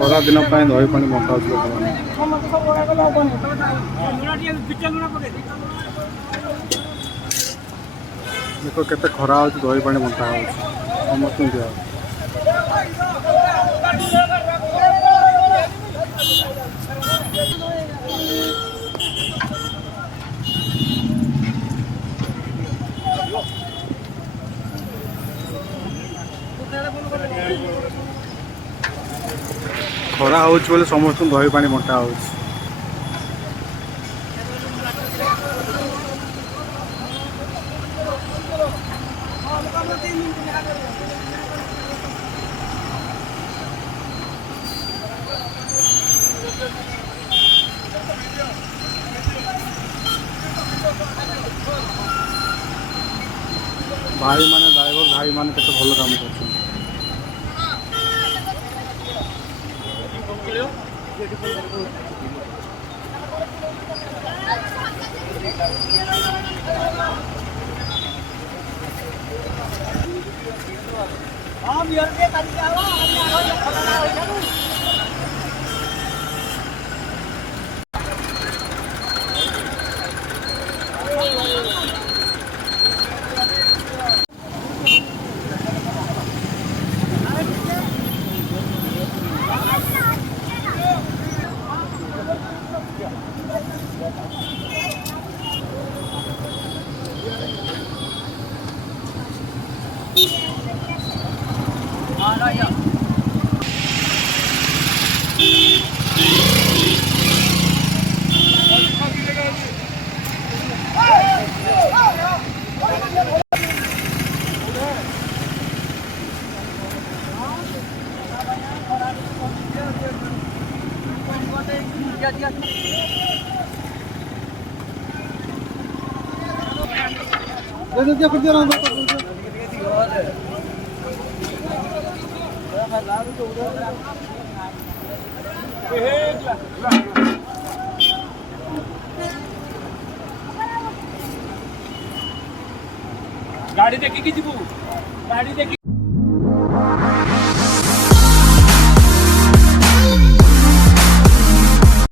ଖରା ଦିନ ପାଇଁ ଦହି ପାଣି ବଣ୍ଟା ହଉଛି ଦେଖ କେତେ ଖରା ହଉଛି ଦହି ପାଣି ବଣ୍ଟା ହଉଛି ସମସ୍ତଙ୍କୁ ଦିଆହଉଛି। ଖରା ହଉଛି ବୋଲି ସମସ୍ତଙ୍କୁ ଦହି ପାଣି ବଣ୍ଟା ହଉଛି। भाई माने ड्राइवर भाई माने केते भल काम करछन। हां बियर के काली आवा हम खतरा होई जानु। गाड़ी देखी कि जीवु गाड़ी देखी